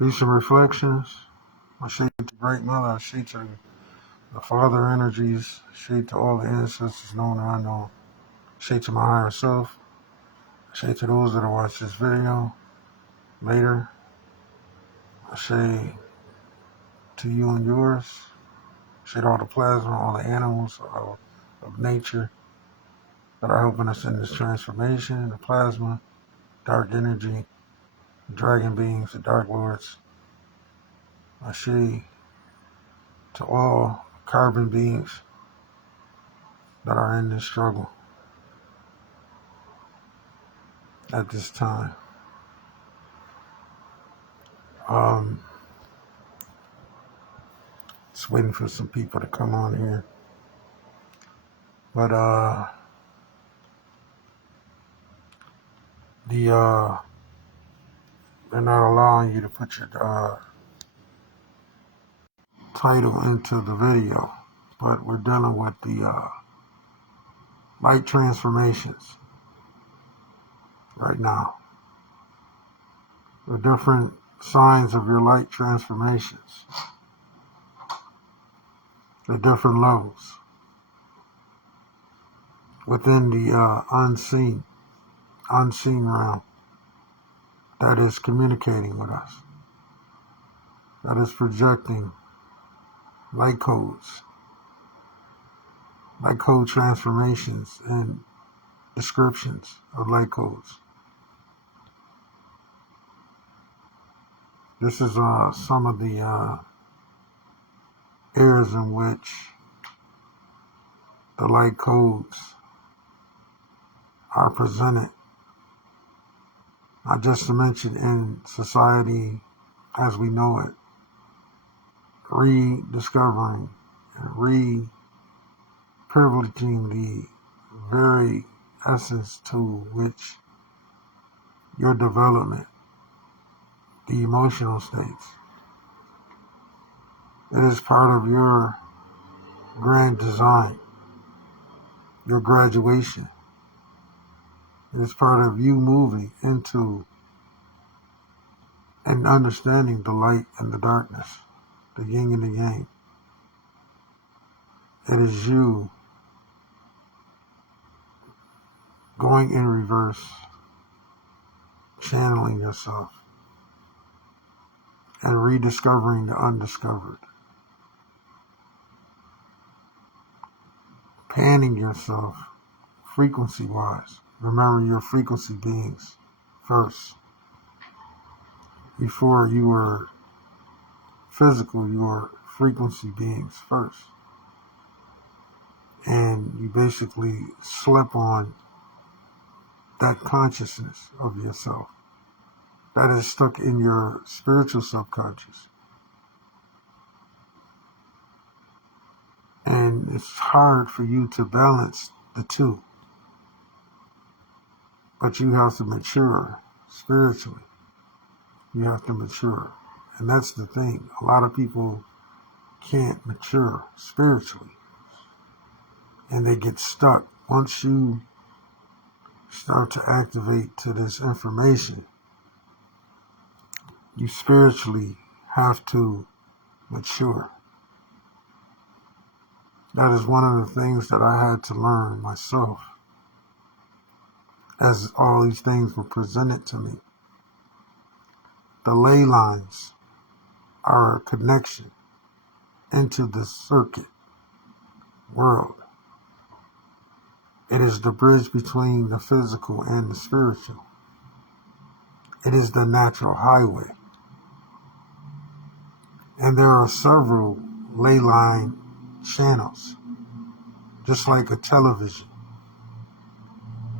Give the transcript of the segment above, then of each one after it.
Peace and reflections. I shade to Great Mother. I shade to the Father energies. I shade to all the ancestors known and unknown. I shade to my higher self. I shade to those that will watch this video later. I shade to you and yours. I shade all the plasma, all the animals of nature that are helping us in this transformation. The plasma, dark energy, the dragon beings, the dark lords. I shade to all carbon beings that are in this struggle at this time. Just waiting for some people to come on here. But they're not allowing you to put your title into the video. But we're dealing with the light transformations right now. The different signs of your light transformations. The different levels within the unseen realm that is communicating with us, that is projecting light codes, light code transformations and descriptions of light codes. This is some of the areas in which the light codes are presented, not just to mention in society as we know it, rediscovering and re-privileging the very essence to which your development, the emotional states, it is part of your grand design, your graduation. It is part of you moving into and understanding the light and the darkness, the yin and the yang. It is you going in reverse, channeling yourself, and rediscovering the undiscovered. Panning yourself frequency-wise. Remember your frequency beings first. Before you were physical, you were frequency beings first. And you basically slip on that consciousness of yourself that is stuck in your spiritual subconscious. And it's hard for you to balance the two. But you have to mature spiritually. You have to mature. And that's the thing. A lot of people can't mature spiritually. And they get stuck. Once you start to activate to this information, you spiritually have to mature. That is one of the things that I had to learn myself as all these things were presented to me. The ley lines are a connection into the circuit world. It is the bridge between the physical and the spiritual. It is the natural highway. And there are several ley line channels, just like a television.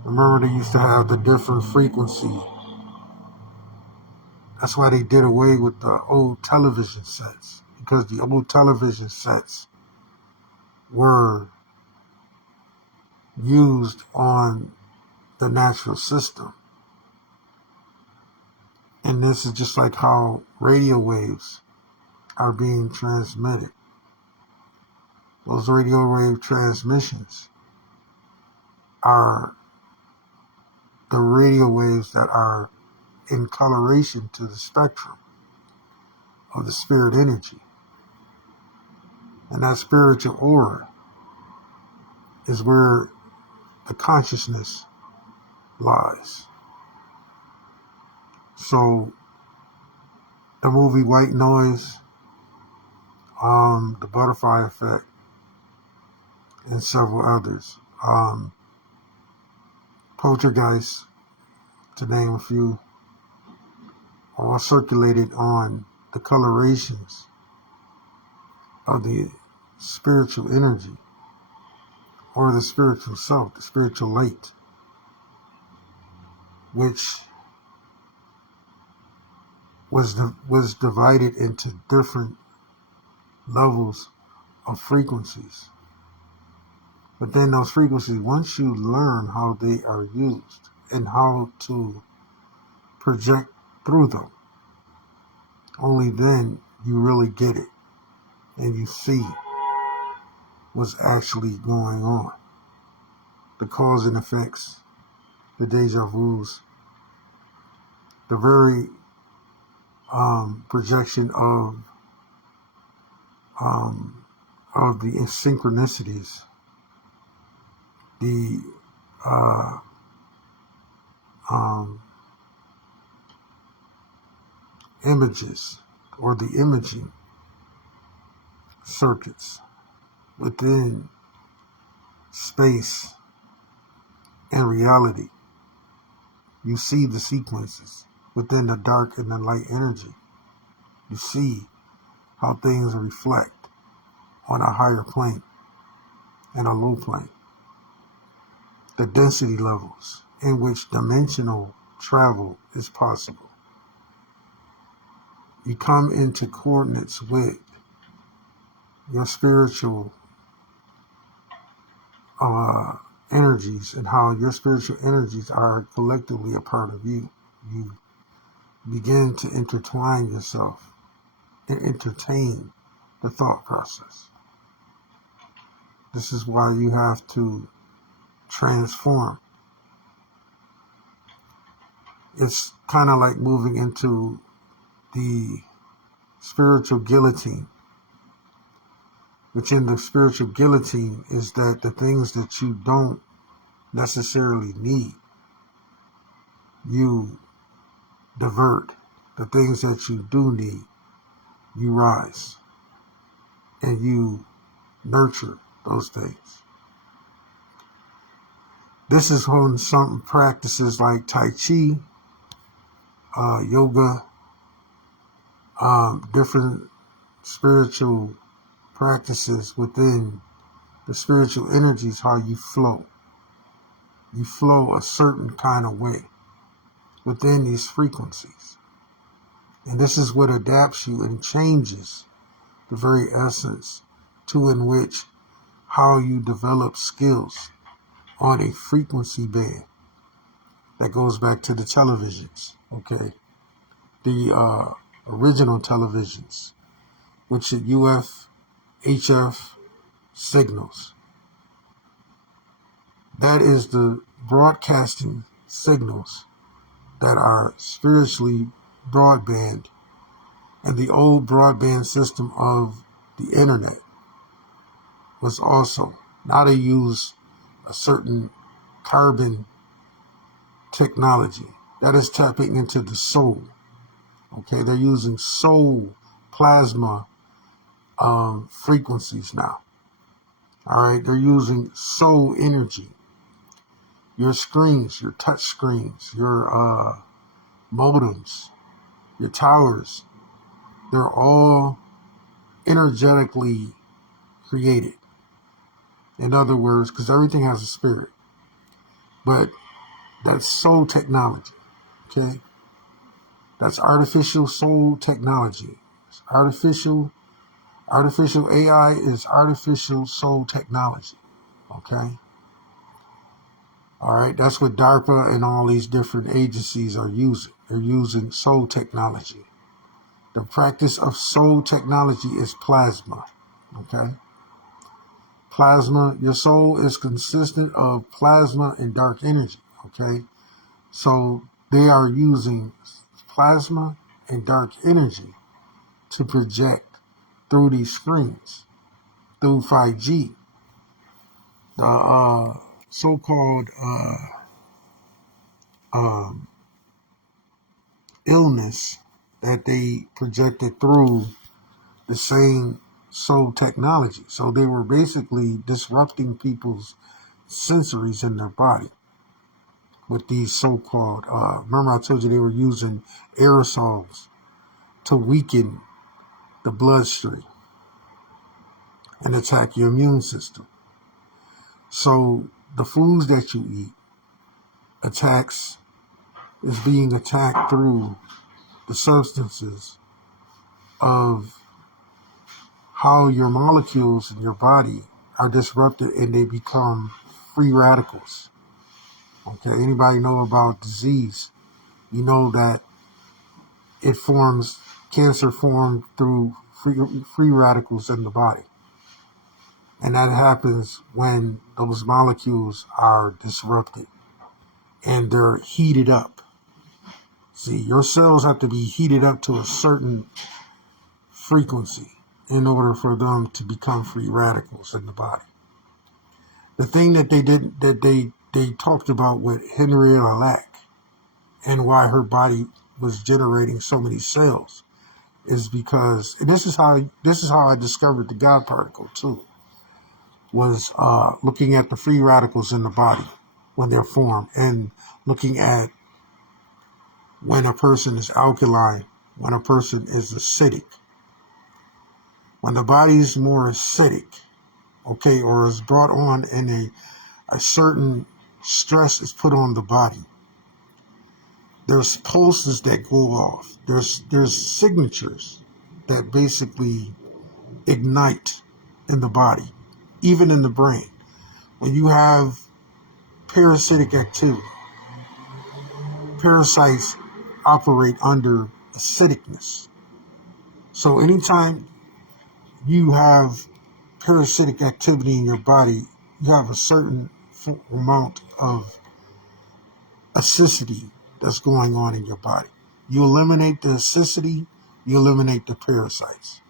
Remember, they used to have the different frequency. That's why they did away with the old television sets, because the old television sets were used on the natural system. And this is just like how radio waves are being transmitted. Those radio wave transmissions are the radio waves that are in coloration to the spectrum. of the spirit energy. And that spiritual aura is where the consciousness lies. So the movie White Noise, the Butterfly Effect, and several others, Poltergeist, to name a few, all circulated on the colorations of the spiritual energy, or the spiritual self, the spiritual light, which was divided into different levels of frequencies. But then those frequencies, once you learn how they are used and how to project through them, only then you really get it and you see what's actually going on. The cause and effects, the deja vus, the very projection of the synchronicities, the images or the imaging circuits within space and reality. You see the sequences within the dark and the light energy. You see how things reflect on a higher plane and a low plane. The density levels in which dimensional travel is possible. You come into coordinates with your spiritual energies and how your spiritual energies are collectively a part of you. You begin to intertwine yourself and entertain the thought process. This is why you have to transform. It's kind of like moving into the spiritual guillotine. Which in the spiritual guillotine is that the things that you don't necessarily need, you divert. The things that you do need, you rise. And you nurture those things. This is when some practices like Tai Chi, yoga, different spiritual practices within the spiritual energies, how you flow. You flow a certain kind of way within these frequencies. And this is what adapts you and changes the very essence to in which how you develop skills on a frequency band that goes back to the televisions, okay? The original televisions, which are HF signals. That is the broadcasting signals that are spiritually broadband, and the old broadband system of the internet was also now they use a certain carbon technology that is tapping into the soul. Okay, they're using soul plasma frequencies now. All right, they're using soul energy. Your screens, your touch screens, your modems, your towers, they're all energetically created. In other words, because everything has a spirit. But that's soul technology, okay? That's artificial soul technology. It's artificial AI is artificial soul technology, okay? All right, that's what DARPA and all these different agencies are using. They're using soul technology. The practice of soul technology is plasma, okay? Plasma, your soul is consistent of plasma and dark energy, okay? So they are using plasma and dark energy to project through these screens, through 5G. The so-called illness that they projected through the same soul technology. So they were basically disrupting people's sensories in their body with these so-called, remember I told you they were using aerosols to weaken the bloodstream and attack your immune system. So the foods that you eat is being attacked through the substances of how your molecules in your body are disrupted and they become free radicals. Okay, anybody know about disease? You know that cancer formed through free radicals in the body. And that happens when those molecules are disrupted and they're heated up. See, your cells have to be heated up to a certain frequency in order for them to become free radicals in the body. The thing that they talked about with Henrietta Lack and why her body was generating so many cells is because, and this is how I discovered the God particle too, was looking at the free radicals in the body when they're formed and looking at when a person is alkaline, when a person is acidic. When the body is more acidic, okay, or is brought on and a certain stress is put on the body, there's pulses that go off. There's signatures that basically ignite in the body, even in the brain. When you have parasitic activity, parasites operate under acidicness. So anytime you have parasitic activity in your body, you have a certain amount of acidity that's going on in your body. You eliminate the acidity, you eliminate the parasites.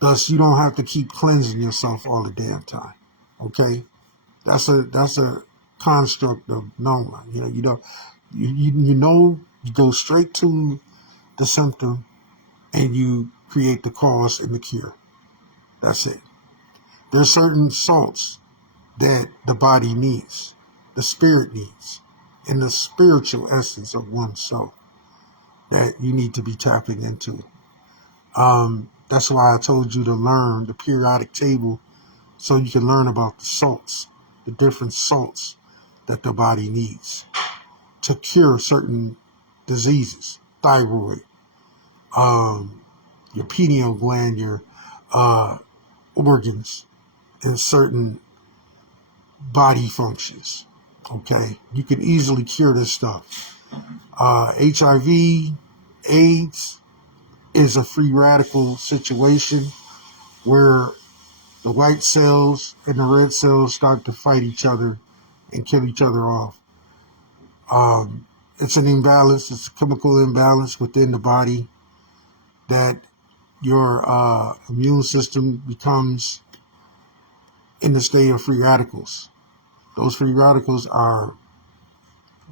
Thus, you don't have to keep cleansing yourself all the damn time. Okay, that's a construct of Noma. You go straight to the symptom, and you create the cause and the cure. That's it. There's certain salts that the body needs, the spirit needs, and the spiritual essence of one's soul that you need to be tapping into. That's why I told you to learn the periodic table so you can learn about the salts, the different salts that the body needs to cure certain diseases, thyroid, your pineal gland, your organs, and certain body functions. Okay, you can easily cure this stuff. HIV, AIDS is a free radical situation where the white cells and the red cells start to fight each other and kill each other off. It's an imbalance. It's a chemical imbalance within the body that your immune system becomes in the state of free radicals. Those free radicals are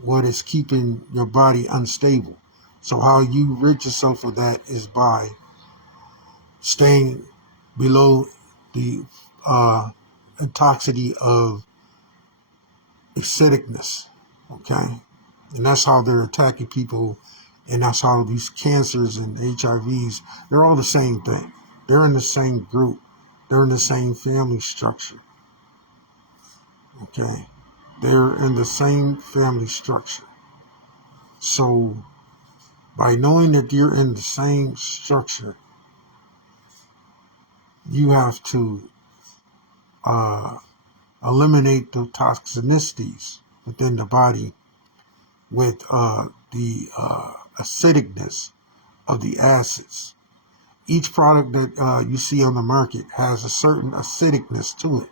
what is keeping your body unstable. So how you rid yourself of that is by staying below the toxicity of acidicness, okay? And that's how they're attacking people, and that's how these cancers and HIVs, they're all the same thing. They're in the same group. They're in the same family structure, okay? They're in the same family structure. So by knowing that you're in the same structure, you have to eliminate the toxicities within the body with the acidicness of the acids. Each product that you see on the market has a certain acidicness to it.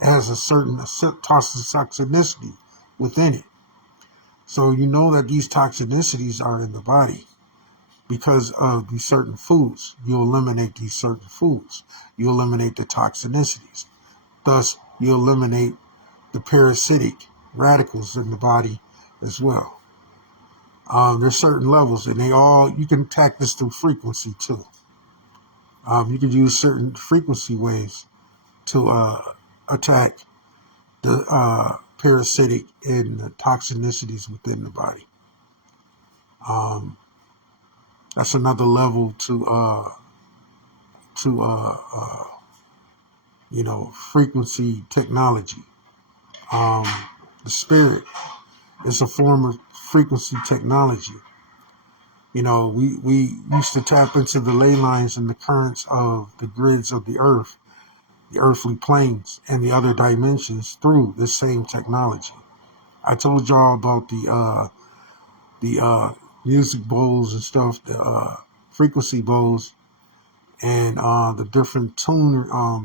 It has a certain toxicity within it. So you know that these toxicities are in the body. because of these certain foods. You eliminate these certain foods. You eliminate the toxicities. Thus, you eliminate the parasitic radicals in the body as well. There's certain levels, and you can attack this through frequency too. You can use certain frequency waves to attack the parasitic and the toxicities within the body. That's another level to frequency technology. The spirit is a form of frequency technology. We used to tap into the ley lines and the currents of the grids of the earth, the earthly planes, and the other dimensions through this same technology. I told y'all about the music bowls and stuff, the frequency bowls, and the different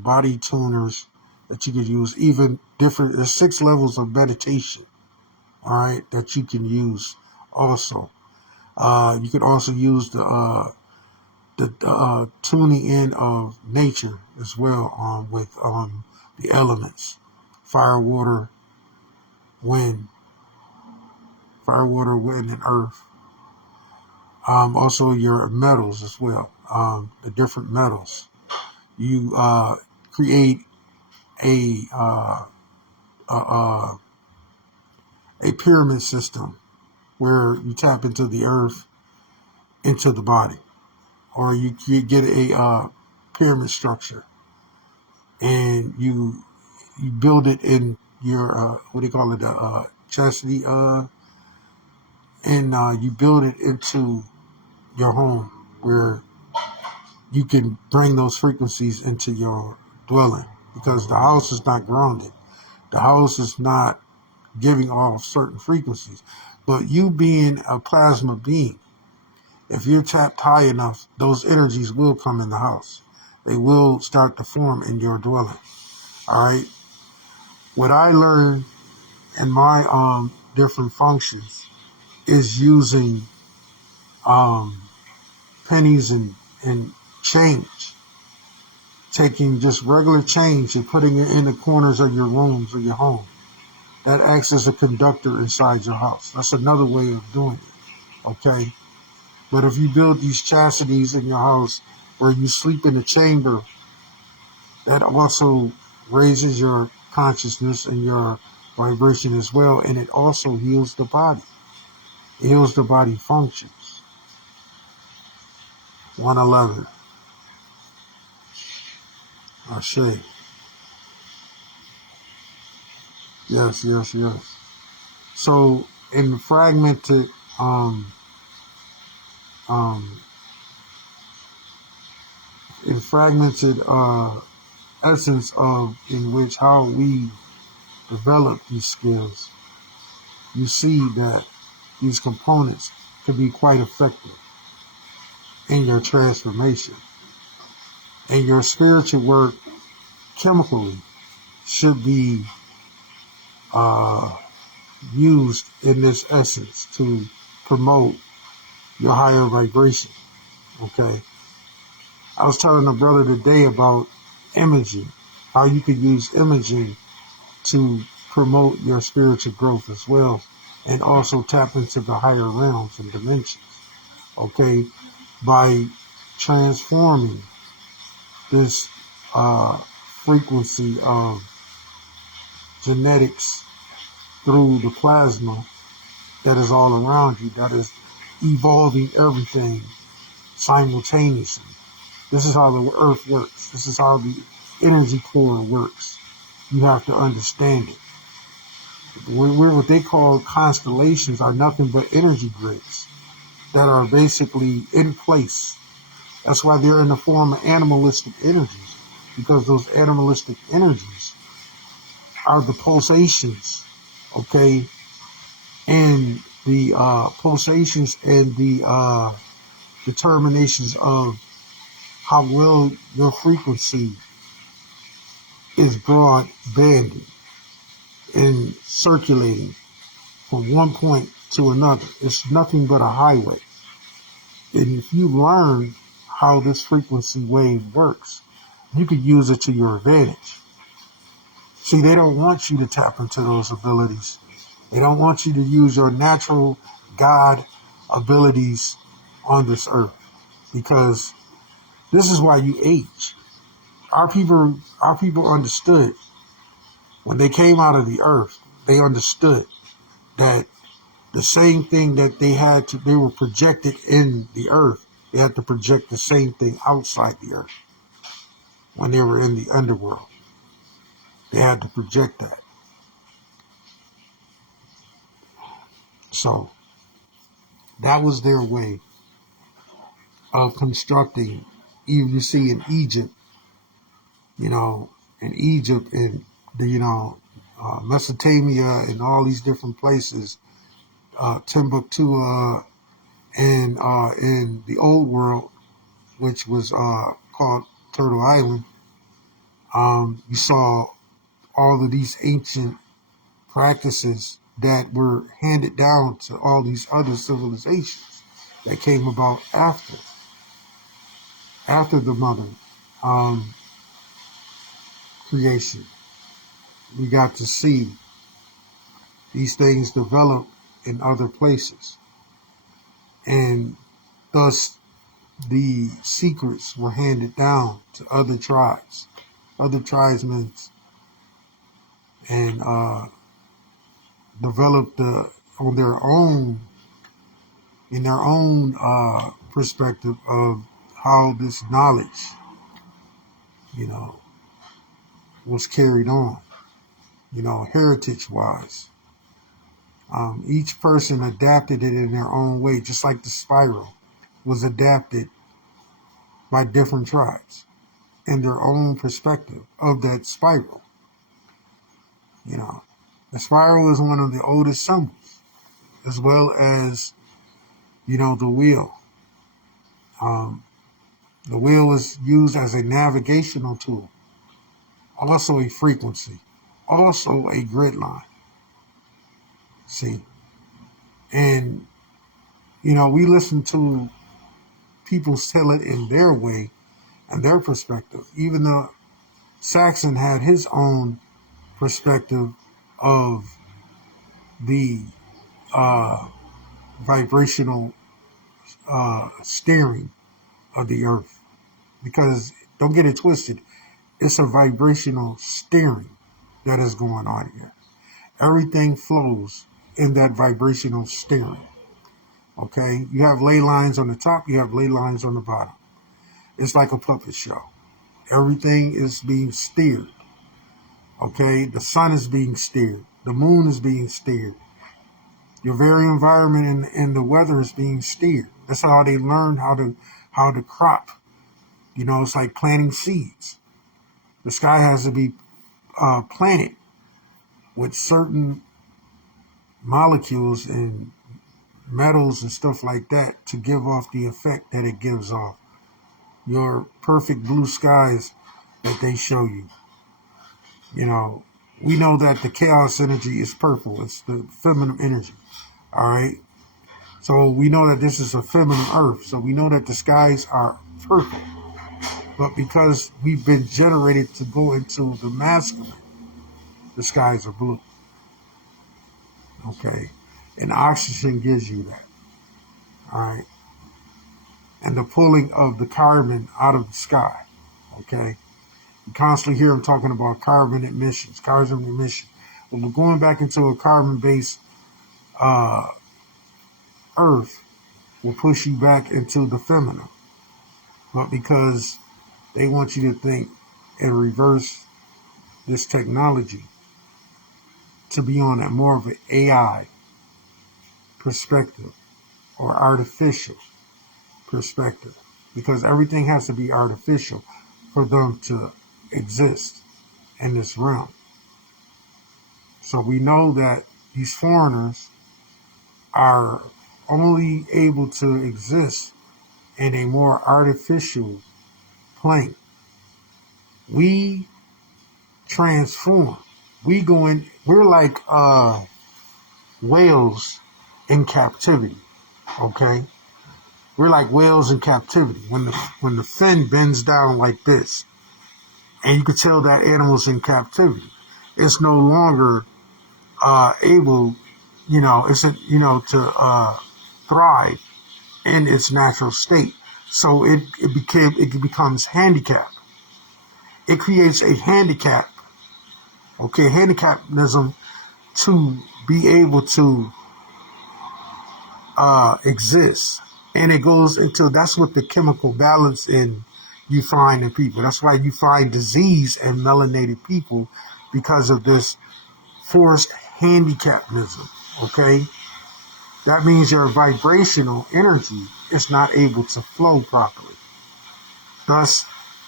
body tuners that you could use. Even different, there's 6 levels of meditation, all right, that you can use also. You could also use the tuning in of nature as well, with the elements, fire, water, wind, and earth. Also your metals as well, the different metals. You create a pyramid system where you tap into the earth, into the body, or you get a pyramid structure, and you build it in your chastity, and you build it into your home where you can bring those frequencies into your dwelling, because the house is not grounded. The house is not giving off certain frequencies. But you being a plasma being, if you're tapped high enough, those energies will come in the house. They will start to form in your dwelling. All right. What I learned in my different functions is using pennies and change. Taking just regular change and putting it in the corners of your rooms or your home. That acts as a conductor inside your house. That's another way of doing it, okay? But if you build these chastities in your house where you sleep in a chamber, that also raises your consciousness and your vibration as well, and it also heals the body. It heals the body functions. 111. Ashe. Yes. So in fragmented essence of in which how we develop these skills, you see that these components can be quite effective in your transformation. And your spiritual work chemically should be used in this essence to promote your higher vibration. Okay. I was telling a brother today about imaging, how you could use imaging to promote your spiritual growth as well, and also tap into the higher realms and dimensions. Okay. By transforming this frequency of genetics through the plasma that is all around you, that is evolving everything simultaneously. This is how the earth works. This is how the energy core works. You have to understand it. What they call constellations are nothing but energy grids that are basically in place. That's why they're in the form of animalistic energies, because those animalistic energies are the pulsations, okay, and the pulsations and the determinations of how well your frequency is broad banded and circulating from one point to another. It's nothing but a highway. And if you learn how this frequency wave works, you could use it to your advantage. See, they don't want you to tap into those abilities. They don't want you to use your natural God abilities on this earth, because this is why you age. Our people understood when they came out of the earth. They understood that the same thing that they were projected in the earth, they had to project the same thing outside the earth. When they were in the underworld, they had to project that. So that was their way of constructing. Even you see in Egypt, in the Mesopotamia and all these different places, Timbuktu, and in the old world, which was called Turtle Island, you saw all of these ancient practices that were handed down to all these other civilizations that came about after the mother creation. We got to see these things develop in other places, and thus the secrets were handed down to other tribesmen, and developed on their own, in their own perspective of how this knowledge, was carried on, heritage-wise. Each person adapted it in their own way, just like the spiral was adapted by different tribes in their own perspective of that spiral. The spiral is one of the oldest symbols, as well as, the wheel. The wheel is used as a navigational tool, also a frequency, also a grid line. See? And, we listen to people tell it in their way and their perspective, even though Saxon had his own perspective of the vibrational steering of the earth. Because, don't get it twisted, it's a vibrational steering that is going on here. Everything flows in that vibrational steering. Okay? You have ley lines on the top, you have ley lines on the bottom. It's like a puppet show. Everything is being steered. Okay? The sun is being steered. The moon is being steered. Your very environment and the weather is being steered. That's how they learned how to crop. It's like planting seeds. The sky has to be planted with certain molecules and metals and stuff like that to give off the effect that it gives off. Your perfect blue skies that they show you. We know that the chaos energy is purple. It's the feminine energy. All right. So we know that this is a feminine earth. So we know that the skies are purple. But because we've been generated to go into the masculine, the skies are blue. Okay. And oxygen gives you that. All right. And the pulling of the carbon out of the sky. Okay. You constantly hear them talking about carbon emissions. When we're going back into a carbon-based earth, will push you back into the feminine. But because they want you to think and reverse this technology to be on a more of an AI perspective or artificial perspective, because everything has to be artificial for them to exist in this realm. So we know that these foreigners are only able to exist in a more artificial plane. We transform. We're like whales in captivity. Okay? We're like whales in captivity. When the fin bends down like this, and you can tell that animal's in captivity, it's no longer able, to thrive in its natural state. So it becomes handicapped. It creates a handicap, handicapism to be able to exist. And it goes into, that's what the chemical balance you find in people. That's why you find disease in melanated people, because of this forced handicapism, okay? That means your vibrational energy is not able to flow properly. Thus,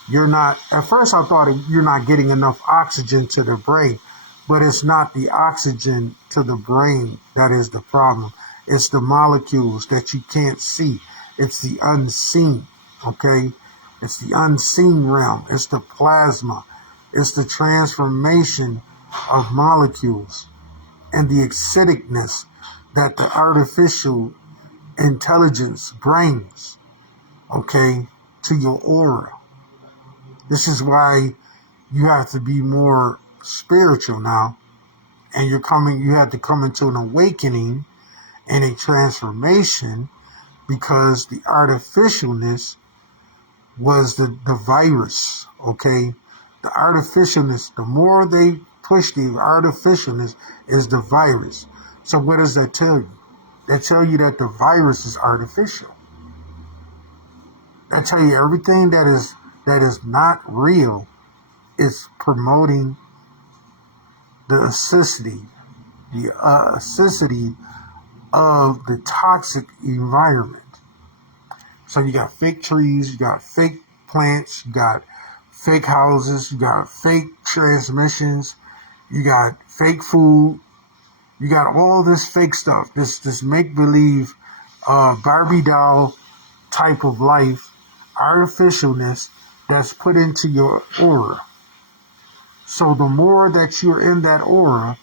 you're not, at first I thought you're not getting enough oxygen to the brain, but it's not the oxygen to the brain that is the problem. It's the molecules that you can't see. It's the unseen, okay? It's the unseen realm. It's the plasma. It's the transformation of molecules and the acidicness that the artificial intelligence brings, okay, to your aura. This is why you have to be more spiritual now, and you have to come into an awakening and a transformation, because the artificialness was the virus, okay? The artificialness, the more they push the artificialness, is the virus. So what does that tell you? They tell you that the virus is artificial. They tell you everything that is not real is promoting the acidity of the toxic environment. So you got fake trees, you got fake plants, you got fake houses, you got fake transmissions, you got fake food, you got all this fake stuff, this make-believe Barbie doll type of life, artificialness that's put into your aura. So the more that you're in that aura,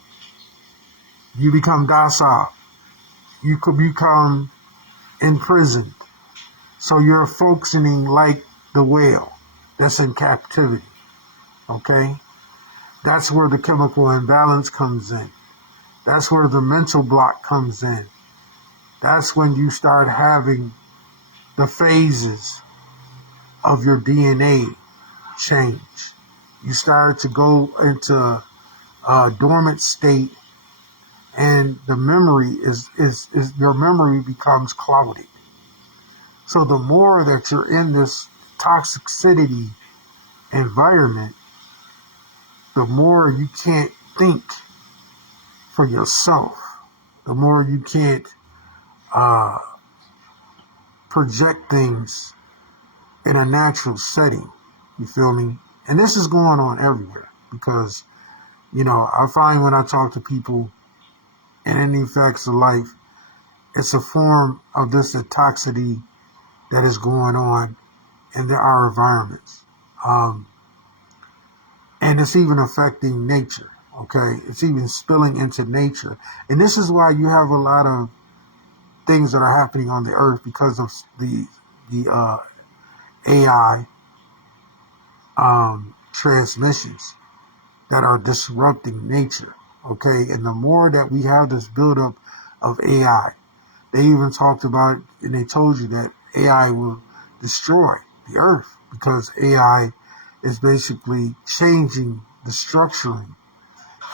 you become docile. You could become imprisoned. So you're functioning like the whale that's in captivity, okay? That's where the chemical imbalance comes in. That's where the mental block comes in. That's when you start having the phases of your DNA change. You start to go into a dormant state, and the memory is your memory becomes clouded. So the more that you're in this toxicity environment, the more you can't think for yourself. The more you can't project things in a natural setting. You feel me? And this is going on everywhere, because, I find when I talk to people in any facts of life, it's a form of this toxicity that is going on in our environments. And it's even affecting nature, okay? It's even spilling into nature. And this is why you have a lot of things that are happening on the earth, because of the AI transmissions that are disrupting nature, okay? And the more that we have this buildup of AI, they even talked about, and they told you that AI will destroy the earth, because AI is basically changing the structuring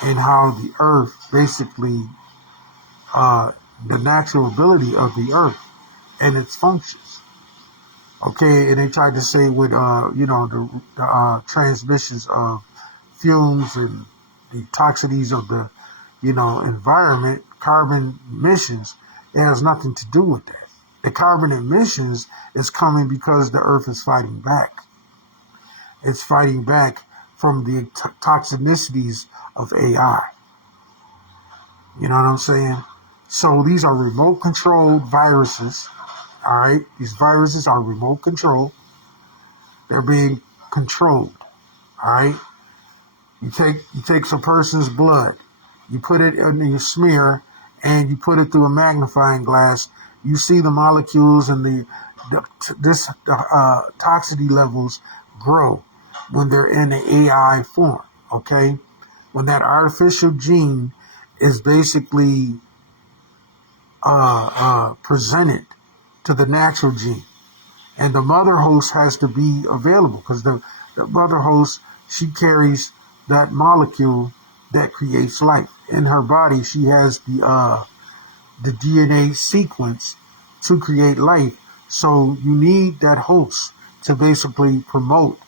and how the earth basically, the natural ability of the earth and its functions. Okay, and they tried to say with, the transmissions of fumes and the toxicities of the, environment, carbon emissions, it has nothing to do with that. The carbon emissions is coming because the earth is fighting back. It's fighting back from the toxicities of AI. You know what I'm saying? So these are remote controlled viruses. All right, these viruses are remote controlled. They're being controlled. All right, you take some person's blood, you put it in your smear, and you put it through a magnifying glass. You see the molecules and toxicity levels grow when they're in the AI form. Okay, when that artificial gene is basically presented to the natural gene, and the mother host has to be available because the mother host, she carries that molecule that creates life in her body. She has the DNA sequence to create life. So you need that host to basically promote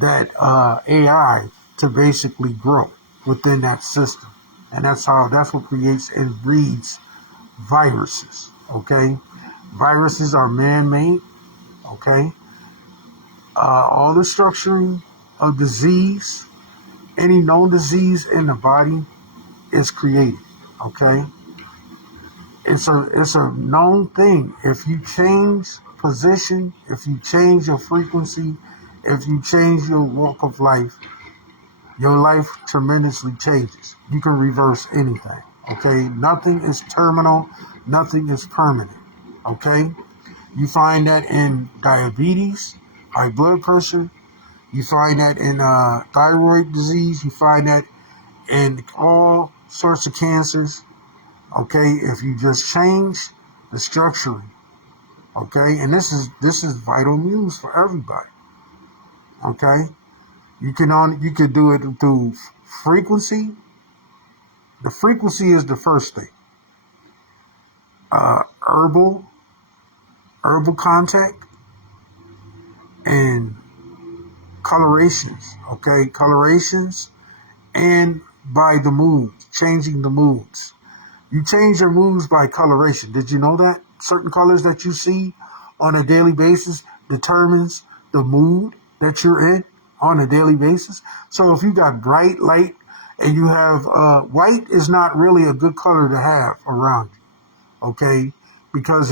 that AI to basically grow within that system. And that's what creates and breeds viruses. Okay. Viruses are man-made. Okay. All the structuring of disease, any known disease in the body is created. Okay. It's a known thing. If you change position, if you change your frequency, if you change your walk of life, your life tremendously changes. You can reverse anything. Okay, nothing is terminal, nothing is permanent. Okay, you find that in diabetes, high blood pressure. You find that in thyroid disease. You find that in all sorts of cancers. Okay, if you just change the structuring, okay, and this is vital news for everybody. Okay, you could do it through frequency. The frequency is the first thing. Herbal contact and colorations. Okay, colorations and by the mood, changing the moods. You change your moods by coloration. Did you know that? Certain colors that you see on a daily basis determines the mood that you're in on a daily basis. So if you got bright light and you have white is not really a good color to have around you, okay? Because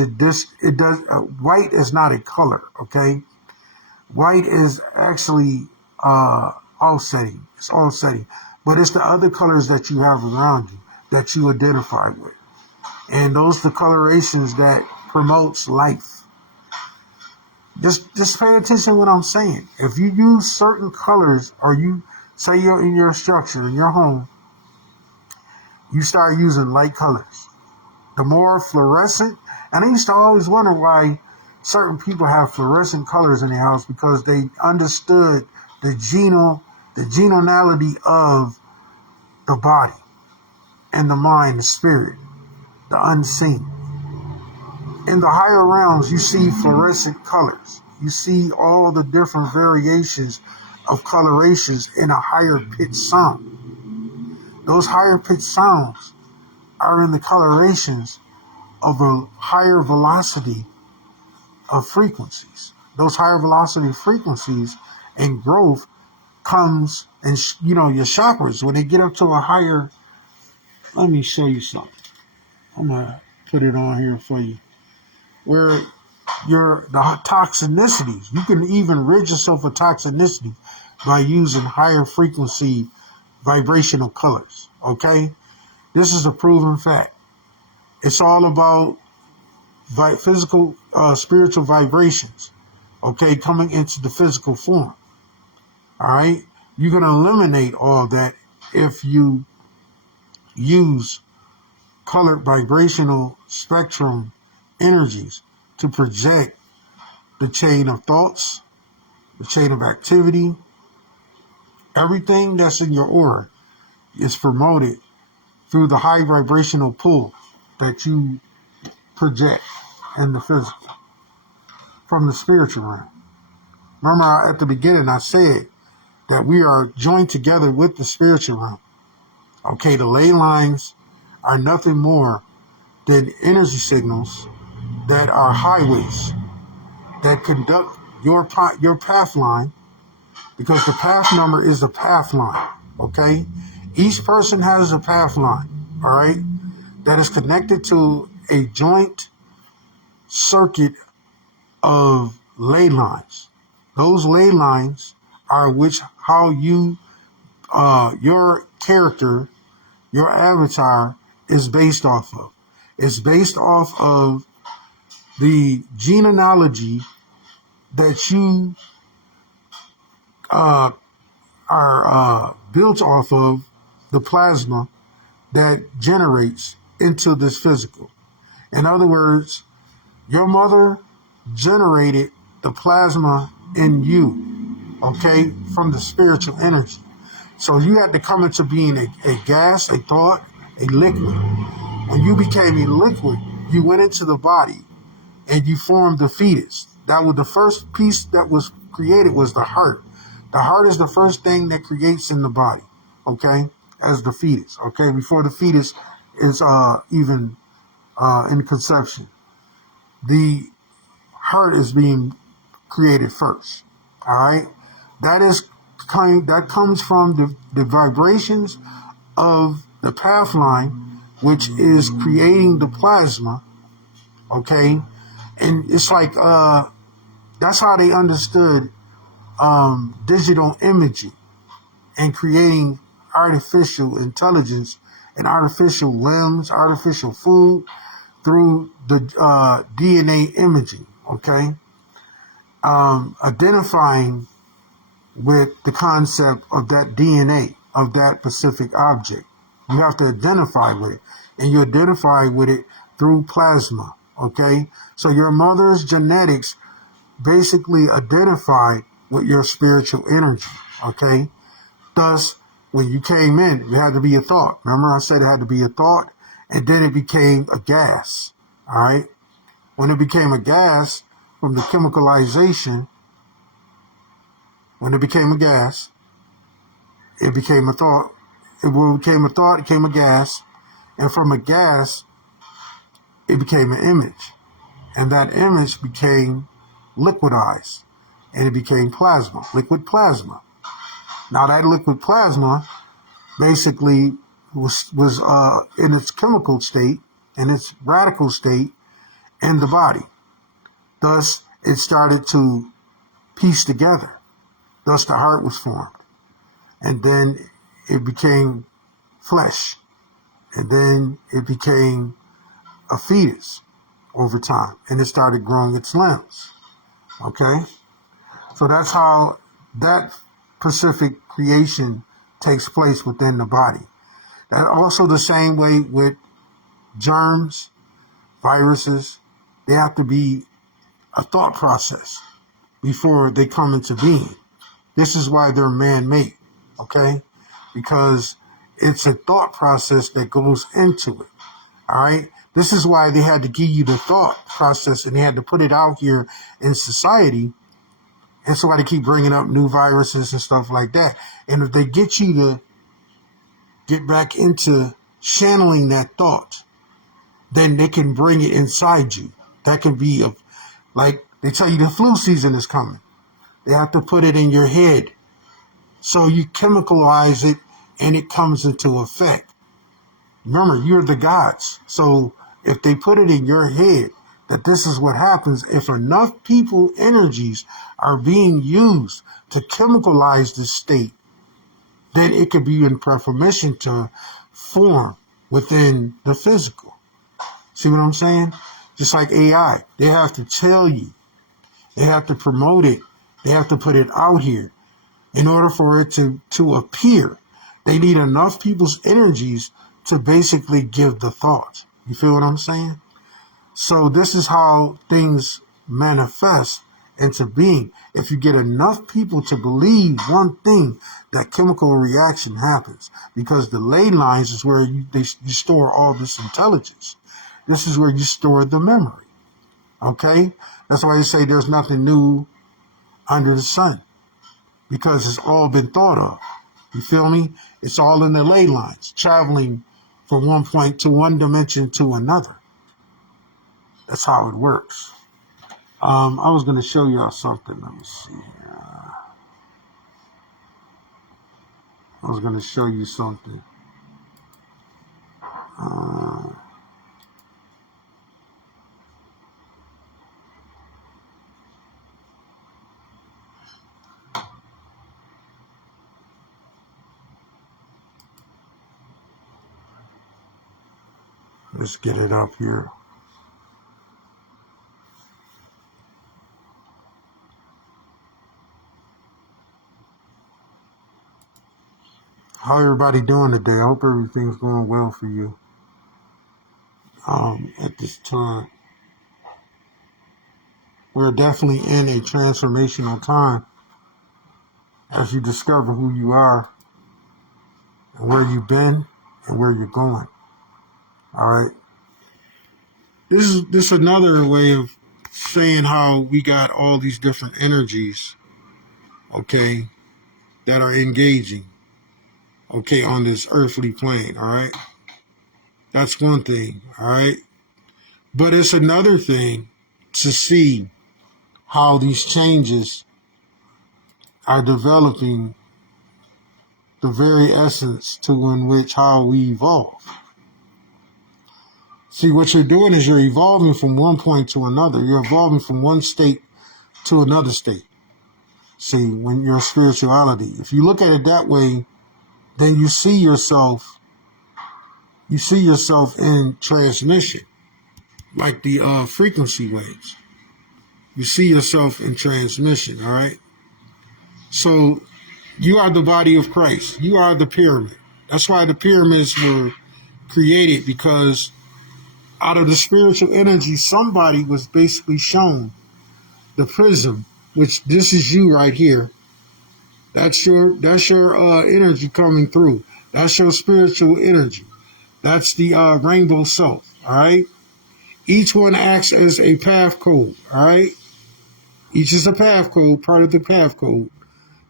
white is not a color, okay? White is actually offsetting. It's offsetting. But it's the other colors that you have around you that you identify with. And those the colorations that promotes life. Just pay attention to what I'm saying. If you use certain colors, or you say you're in your structure, in your home, you start using light colors. The more fluorescent, and I used to always wonder why certain people have fluorescent colors in their house, because they understood the genality of the body and the mind, the spirit, the unseen. In the higher realms, you see fluorescent colors. You see all the different variations of colorations in a higher pitch sound. Those higher pitch sounds are in the colorations of a higher velocity of frequencies. Those higher velocity frequencies and growth comes, and your chakras, when they get up to a higher, let me show you something. I'm gonna put it on here for you. Where the toxicities, you can even rid yourself of toxicity by using higher frequency vibrational colors. Okay, this is a proven fact. It's all about physical, spiritual vibrations. Okay, coming into the physical form. All right, you're gonna eliminate all that if you use colored vibrational spectrum energies to project the chain of thoughts, the chain of activity. Everything that's in your aura is promoted through the high vibrational pull that you project in the physical from the spiritual realm. Remember, at the beginning I said that we are joined together with the spiritual realm. Okay, the ley lines are nothing more than energy signals that are highways that conduct your path line, because the path number is the path line. Okay, each person has a path line. All right, that is connected to a joint circuit of ley lines. Those ley lines are how you your character, your avatar is based off of. It's based off of the genealogy that you are built off of, the plasma that generates into this physical. In other words, your mother generated the plasma in you, okay, from the spiritual energy. So you had to come into being a gas, a thought, a liquid. When you became a liquid, you went into the body and you formed the fetus. That was the first piece that was created, was the heart. The heart is the first thing that creates in the body, okay, as the fetus, okay, before the fetus is even in conception. The heart is being created first, all right? That comes from the vibrations of the path line, which is creating the plasma, okay? And it's like, that's how they understood digital imaging and creating artificial intelligence and artificial limbs, artificial food through the DNA imaging, okay? Identifying with the concept of that DNA of that specific object. You have to identify with it, and you identify with it through plasma, okay? So your mother's genetics basically identify with your spiritual energy, okay? Thus, when you came in, it had to be a thought. Remember I said it had to be a thought, and then it became a gas, all right? When it became a gas from the chemicalization, when it became a gas, it became a thought. When it became a thought, it became a gas. And from a gas, it became an image. And that image became liquidized. And it became plasma, liquid plasma. Now that liquid plasma basically was in its chemical state, in its radical state, in the body. Thus, it started to piece together. Thus, the heart was formed. And then it became flesh. And then it became a fetus over time. And it started growing its limbs. Okay? So that's how that specific creation takes place within the body. That also the same way with germs, viruses. They have to be a thought process before they come into being. This is why they're man-made, okay? Because it's a thought process that goes into it, all right? This is why they had to give you the thought process and they had to put it out here in society. And so why they keep bringing up new viruses and stuff like that. And if they get you to get back into channeling that thought, then they can bring it inside you. That can be like they tell you the flu season is coming. They have to put it in your head. So you chemicalize it and it comes into effect. Remember, you're the gods. So if they put it in your head that this is what happens, if enough people energies are being used to chemicalize the state, then it could be in permission to form within the physical. See what I'm saying? Just like AI, they have to tell you, they have to promote it, they have to put it out here. In order for it to appear, they need enough people's energies to basically give the thought. You feel what I'm saying? So this is how things manifest into being. If you get enough people to believe one thing, that chemical reaction happens. Because the ley lines is where you store all this intelligence. This is where you store the memory. Okay? That's why you say there's nothing new under the sun. Because it's all been thought of. You feel me? It's all in the ley lines, traveling from one point to one dimension to another. That's how it works. I was going to show y'all something. Let me see. I was going to show you something. Let's get it up here. How everybody doing today? I hope everything's going well for you at this time. We're definitely in a transformational time as you discover who you are and where you've been and where you're going. All right. This is another way of saying how we got all these different energies, okay, that are engaging, okay, on this earthly plane, all right? That's one thing, all right? But it's another thing to see how these changes are developing the very essence to in which how we evolve. See, what you're doing is you're evolving from one point to another. You're evolving from one state to another state. See, when your spirituality, if you look at it that way, then you see yourself in transmission, like the frequency waves. You see yourself in transmission, all right? So you are the body of Christ. You are the pyramid. That's why the pyramids were created, because out of the spiritual energy, somebody was basically shown the prism, which this is you right here. That's your energy coming through. That's your spiritual energy. That's the rainbow self, all right? Each one acts as a path code, all right? Each is a path code, part of the path code,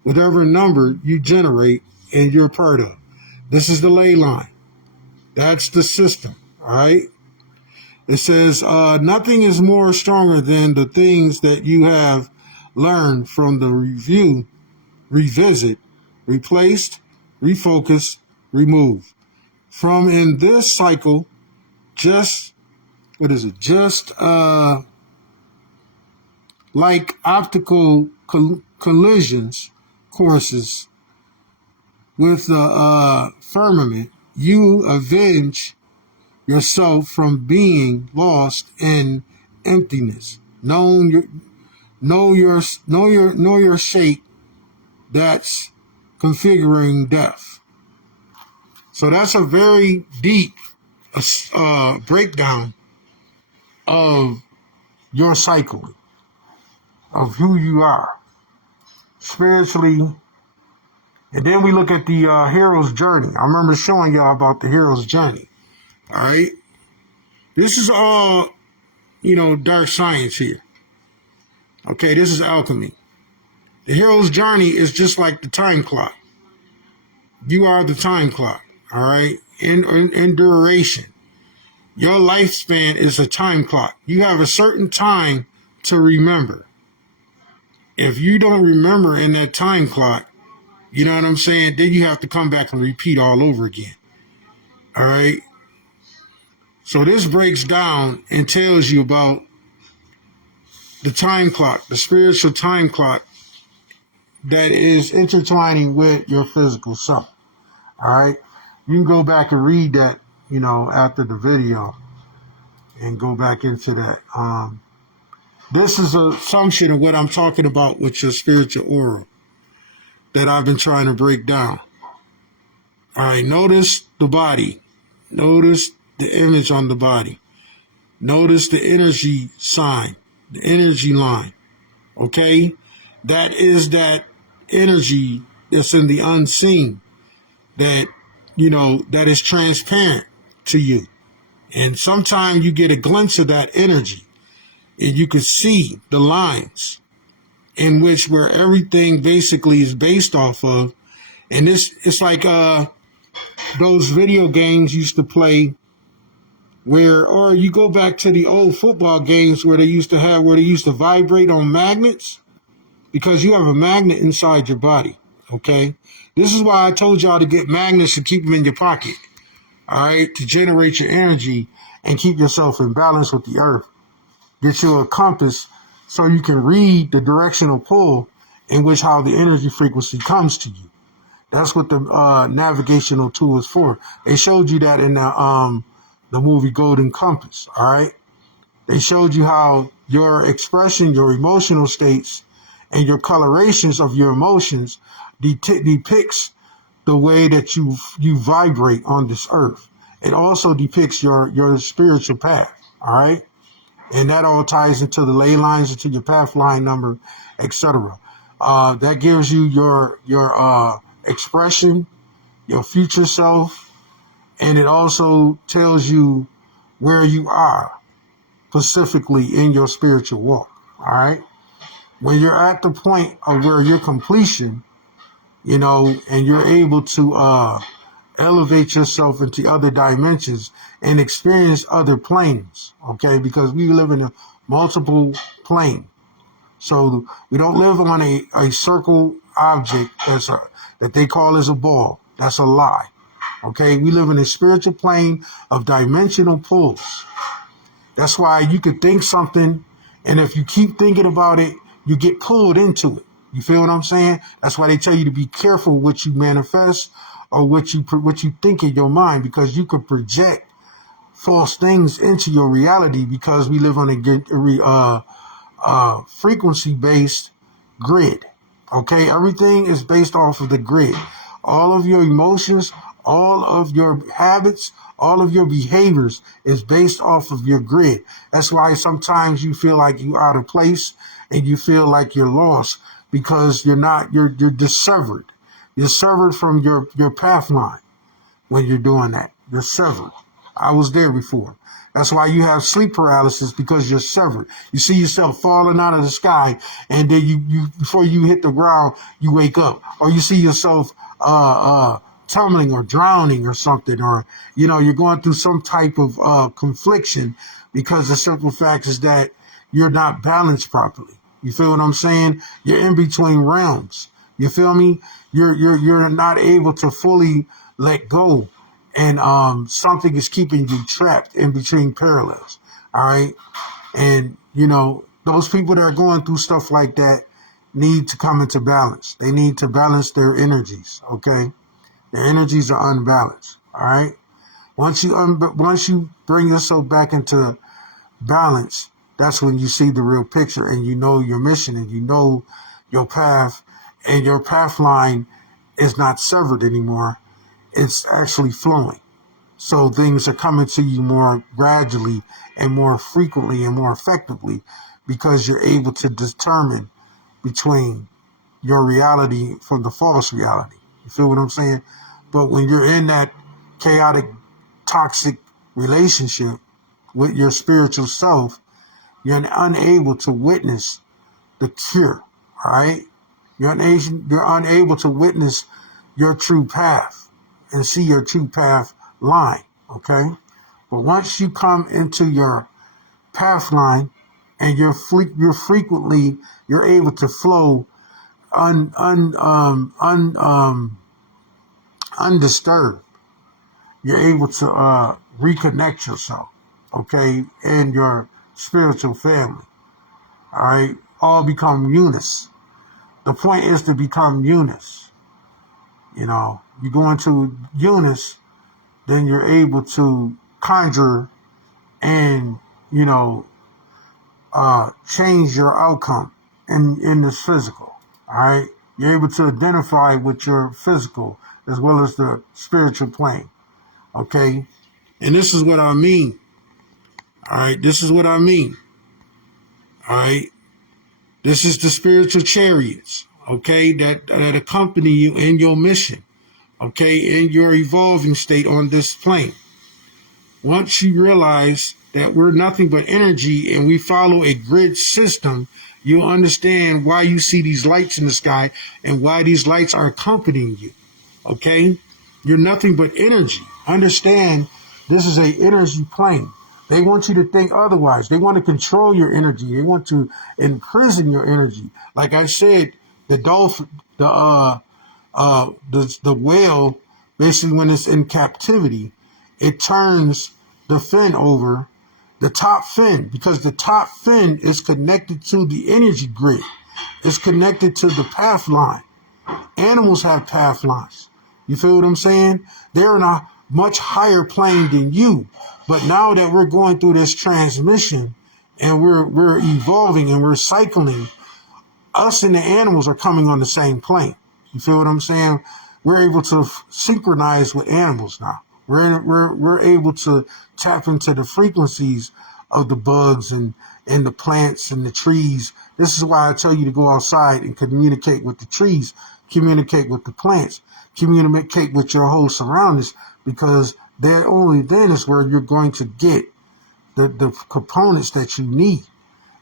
whatever number you generate and you're part of. This is the ley line. That's the system, all right? It says, nothing is more stronger than the things that you have learned from the review, revisit, replaced, refocus, remove. From in this cycle, just like optical collisions courses with the firmament, you avenge yourself from being lost in emptiness. Know your shape that's configuring death. So that's a very deep breakdown of your cycle, of who you are spiritually. And then we look at the hero's journey. I remember showing y'all about the hero's journey. All right. This is all, dark science here. Okay, this is alchemy. The hero's journey is just like the time clock. You are the time clock, all right? In duration. Your lifespan is a time clock. You have a certain time to remember. If you don't remember in that time clock, you know what I'm saying, then you have to come back and repeat all over again. All right? So this breaks down and tells you about the time clock, the spiritual time clock that is intertwining with your physical self. All right? You can go back and read that, after the video and go back into that. This is an assumption of what I'm talking about with your spiritual aura that I've been trying to break down. All right, notice the body. Notice the image on the body. Notice the energy sign, the energy line. Okay? That is that energy that's in the unseen that, that is transparent to you. And sometimes you get a glimpse of that energy and you can see the lines in which where everything basically is based off of. And it's like those video games used to play or you go back to the old football games where they used to vibrate on magnets, because you have a magnet inside your body, okay? This is why I told y'all to get magnets and keep them in your pocket, all right, to generate your energy and keep yourself in balance with the earth. Get you a compass so you can read the directional pull in which how the energy frequency comes to you. That's what the navigational tool is for. They showed you that in the movie Golden Compass, all right? They showed you how your expression, your emotional states, and your colorations of your emotions depicts the way that you vibrate on this earth. It also depicts your spiritual path. All right. And that all ties into the ley lines, into your path line number, etc. That gives you your expression, your future self, and it also tells you where you are specifically in your spiritual walk. All right. When you're at the point of where you're completion, and you're able to elevate yourself into other dimensions and experience other planes, okay? Because we live in a multiple plane. So we don't live on a circle object that they call as a ball. That's a lie, okay? We live in a spiritual plane of dimensional pulls. That's why you could think something, and if you keep thinking about it, you get pulled into it. You feel what I'm saying? That's why they tell you to be careful what you manifest or what you think in your mind, because you could project false things into your reality, because we live on a frequency-based grid. Okay, everything is based off of the grid. All of your emotions, all of your habits, all of your behaviors is based off of your grid. That's why sometimes you feel like you're out of place and you feel like you're lost, because you're dissevered. You're severed from your path line when you're doing that. You're severed. I was there before. That's why you have sleep paralysis, because you're severed. You see yourself falling out of the sky, and then you before you hit the ground, you wake up. Or you see yourself tumbling or drowning or something, or you're going through some type of confliction, because the simple fact is that you're not balanced properly. You feel what I'm saying? You're in between realms. You feel me? You're not able to fully let go, and something is keeping you trapped in between parallels. All right, and those people that are going through stuff like that need to come into balance. They need to balance their energies. Okay, their energies are unbalanced. All right, once you bring yourself back into balance, that's when you see the real picture, and you know your mission, and you know your path, and your path line is not severed anymore. It's actually flowing. So things are coming to you more gradually and more frequently and more effectively, because you're able to determine between your reality from the false reality. You feel what I'm saying? But when you're in that chaotic, toxic relationship with your spiritual self, you're unable to witness the cure, all right? You're unable to witness your true path and see your true path line, okay? But once you come into your path line, and you're able to flow undisturbed. You're able to reconnect yourself, okay, and your spiritual family. All right, all become unis. The point is to become unis. You go into unis, then you're able to conjure and change your outcome in this physical. All right, you're able to identify with your physical as well as the spiritual plane. Okay, and this is what I mean. All right, this is what I mean. All right, this is the spiritual chariots. Okay, that accompany you in your mission. Okay, in your evolving state on this plane. Once you realize that we're nothing but energy and we follow a grid system, you'll understand why you see these lights in the sky and why these lights are accompanying you. Okay? You're nothing but energy. Understand, this is an energy plane. They want you to think otherwise. They want to control your energy. They want to imprison your energy. Like I said, the dolphin, the whale, basically when it's in captivity, it turns the fin over, the top fin, because the top fin is connected to the energy grid. It's connected to the path line. Animals have path lines. You feel what I'm saying? They're in a much higher plane than you. But now that we're going through this transmission and we're evolving and we're cycling, us and the animals are coming on the same plane. You feel what I'm saying? we're able to synchronize with animals now. We're able to tap into the frequencies of the bugs and the plants and the trees. This is why I tell you to go outside and communicate with the trees, communicate with the plants, communicate with your whole surroundings, because there only then is where you're going to get the components that you need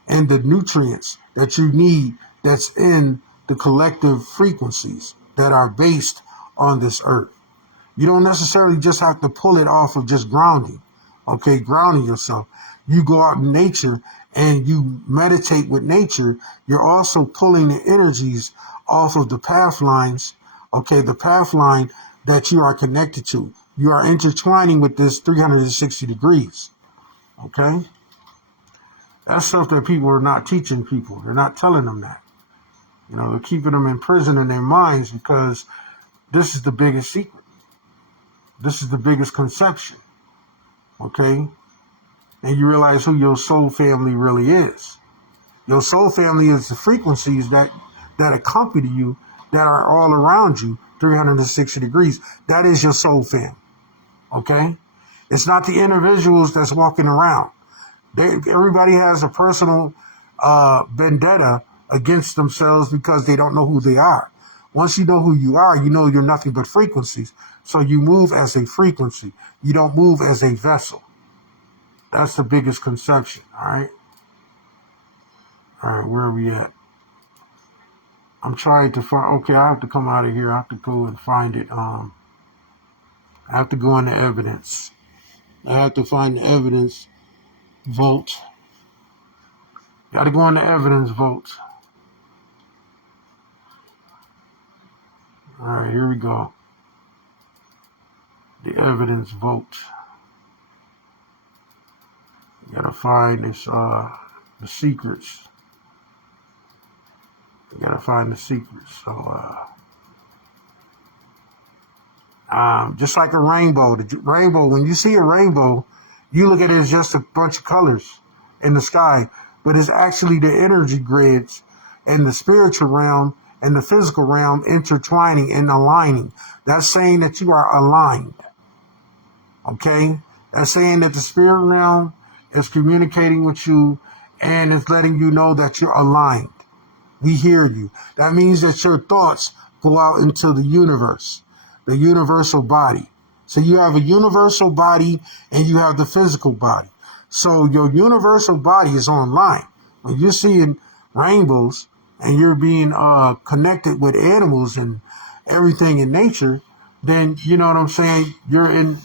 and the nutrients that you need that's in the collective frequencies that are based on this earth. You don't necessarily just have to pull it off of just grounding, okay, grounding yourself. You go out in nature and you meditate with nature. You're also pulling the energies off of the path lines, okay, the path line that you are connected to. You are intertwining with this 360 degrees, okay? That's stuff that people are not teaching people. They're not telling them that. You know, they're keeping them in prison in their minds because this is the biggest secret. This is the biggest conception, okay? And you realize who your soul family really is. Your soul family is the frequencies that accompany you, that are all around you, 360 degrees. That is your soul family, okay? It's not the individuals that's walking around. Everybody has a personal vendetta against themselves because they don't know who they are. Once you know who you are, you know you're nothing but frequencies. So you move as a frequency. You don't move as a vessel. That's the biggest conception, all right? All right, where are we at? I'm trying to find, okay, I have to come out of here. I have to go and find it. I have to go into evidence. I have to find the evidence vote. Got to go into evidence vote. All right, here we go. The evidence vote. You gotta find this, the secrets. You gotta find the secrets. So, just like a rainbow. The rainbow, when you see a rainbow, you look at it as just a bunch of colors in the sky, but it's actually the energy grids and the spiritual realm and the physical realm intertwining and aligning. That's saying that you are aligned. Okay? That's saying that the spirit realm is communicating with you and is letting you know that you're aligned. We hear you. That means that your thoughts go out into the universe, the universal body. So you have a universal body and you have the physical body. So your universal body is online. When you're seeing rainbows and you're being connected with animals and everything in nature, then you know what I'm saying. You're in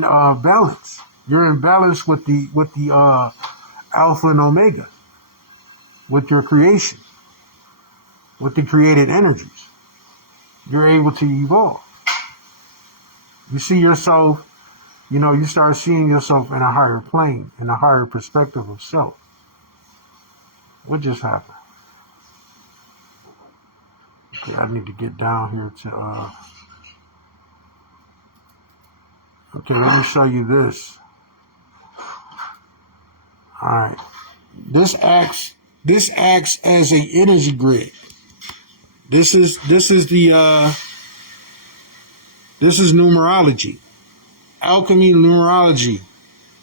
balance. You're in balance with the alpha and omega, with your creation, with the created energies. You're able to evolve. You see yourself, you know, you start seeing yourself in a higher plane, in a higher perspective of self. What just happened? Okay, I need to get down here to, okay, let me show you this. All right. This acts as a energy grid. This is numerology, alchemy, numerology,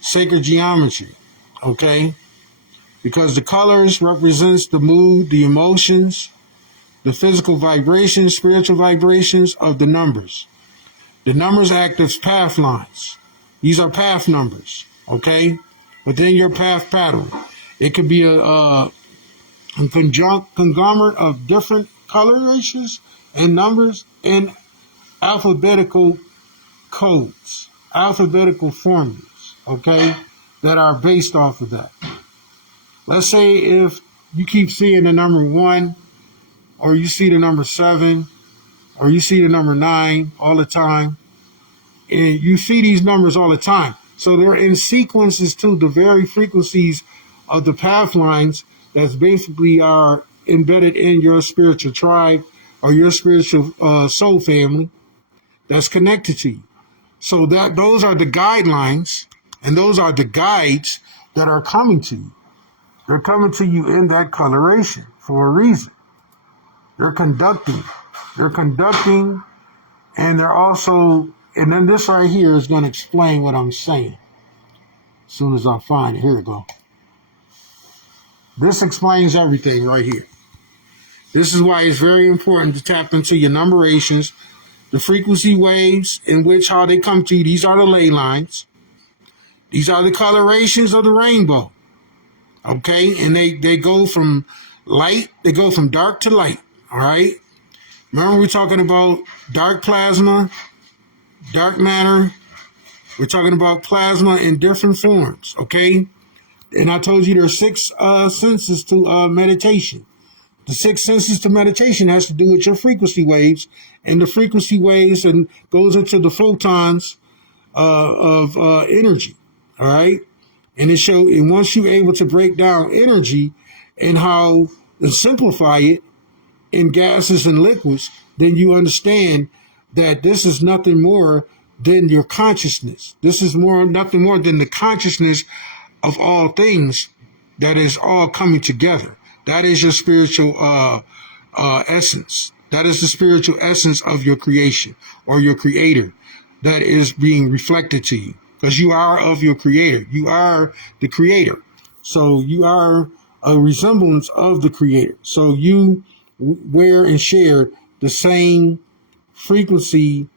sacred geometry, okay? Because the colors represents the mood, the emotions, the physical vibrations, spiritual vibrations of the numbers. The numbers act as path lines. These are path numbers, okay? Within your path pattern. It could be a conglomerate of different colorations and numbers and alphabetical codes, alphabetical formulas, okay, that are based off of that. Let's say if you keep seeing the number 1, or you see the number 7, or you see the number 9 all the time, and you see these numbers all the time. So they're in sequences to the very frequencies of the path lines that's basically are embedded in your spiritual tribe or your spiritual soul family that's connected to you. So that those are the guidelines and those are the guides that are coming to you. They're coming to you in that coloration for a reason. They're conducting And they're also, and then this right here is going to explain what I'm saying. As soon as I find it, here we go. This explains everything right here. This is why it's very important to tap into your numerations, the frequency waves in which how they come to you. These are the ley lines. These are the colorations of the rainbow. Okay, and they go from light, they go from dark to light. All right. Remember, we're talking about dark plasma, dark matter. We're talking about plasma in different forms. Okay, and I told you there's 6 senses to meditation. The 6 senses to meditation has to do with your frequency waves, and the frequency waves and goes into the photons of energy. All right, and once you're able to break down energy and how to simplify it in gases and liquids, then you understand that this is nothing more than your consciousness. This is nothing more than the consciousness of all things that is all coming together. That is your spiritual essence. That is the spiritual essence of your creation or your creator that is being reflected to you, because you are of your creator. You are the creator. So you are a resemblance of the creator. So you wear and share the same frequency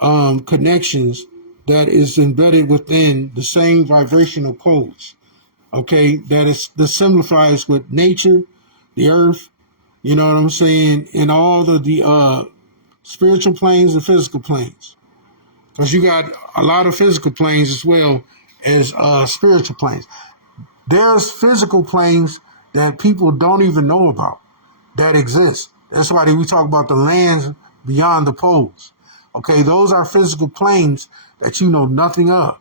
connections that is embedded within the same vibrational codes. Okay, that simplifies with nature, the earth, you know what I'm saying, and all the spiritual planes and physical planes. Because you got a lot of physical planes as well as spiritual planes. There's physical planes that people don't even know about that exist. That's why we talk about the lands beyond the poles. Okay, those are physical planes that you know nothing of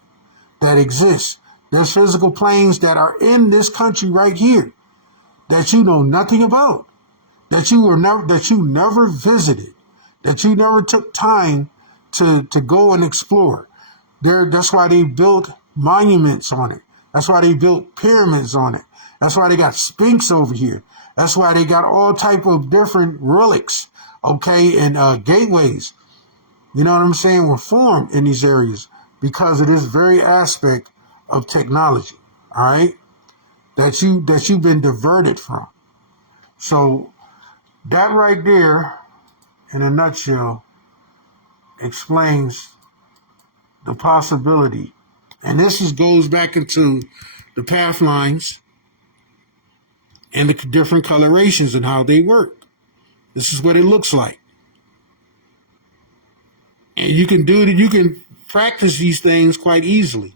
that exist. There's physical planes that are in this country right here that you know nothing about, that you never visited, that you never took time to go and explore. That's why they built monuments on it. That's why they built pyramids on it. That's why they got Sphinx over here. That's why they got all type of different relics, okay, and gateways. You know what I'm saying? Were formed in these areas because of this very aspect of technology, all right, that you've been diverted from. So that right there, in a nutshell, explains the possibility. And this goes back into the path lines and the different colorations and how they work. This is what it looks like. And you can practice these things quite easily.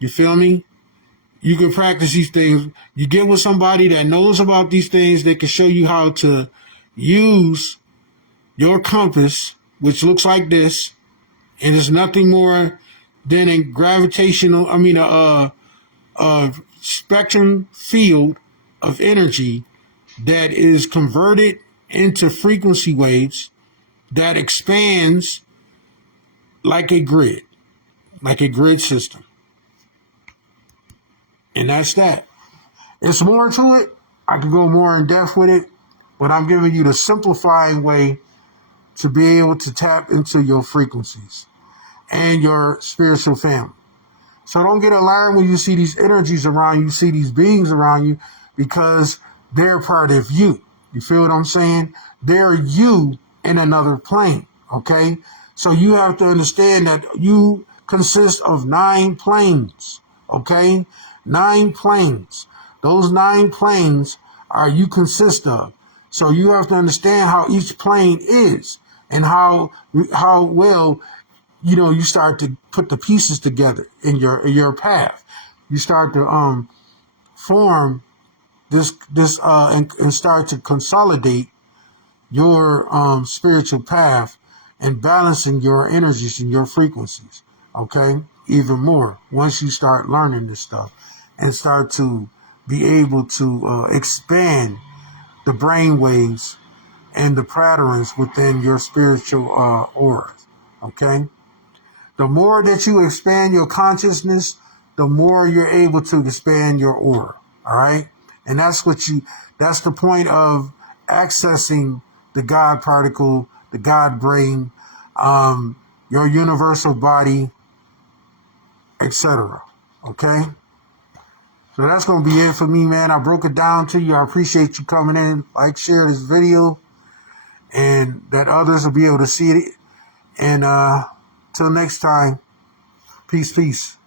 You feel me? You can practice these things. You get with somebody that knows about these things. They can show you how to use your compass, which looks like this, and it's nothing more than a spectrum field of energy that is converted into frequency waves that expands like a grid system. And that's that. It's more to it. I could go more in depth with it, but I'm giving you the simplifying way to be able to tap into your frequencies and your spiritual family. So don't get alarmed when you see these energies around you, see these beings around you, because they're part of you. You feel what I'm saying? They're you in another plane, okay? So you have to understand that you consist of 9 planes, okay? 9 planes. Those 9 planes are you consist of. So you have to understand how each plane is and how well, you know, you start to put the pieces together in your path. You start to form this and start to consolidate your spiritual path and balancing your energies and your frequencies. Okay, even more once you start learning this stuff and start to be able to expand the brain waves and the patterns within your spiritual aura. Okay. The more that you expand your consciousness, the more you're able to expand your aura. All right. And that's the point of accessing the God particle, the God brain, your universal body, etc. Okay? So that's going to be it for me, man. I broke it down to you. I appreciate you coming in. Like, share this video, and that others will be able to see it. And till next time, peace, peace.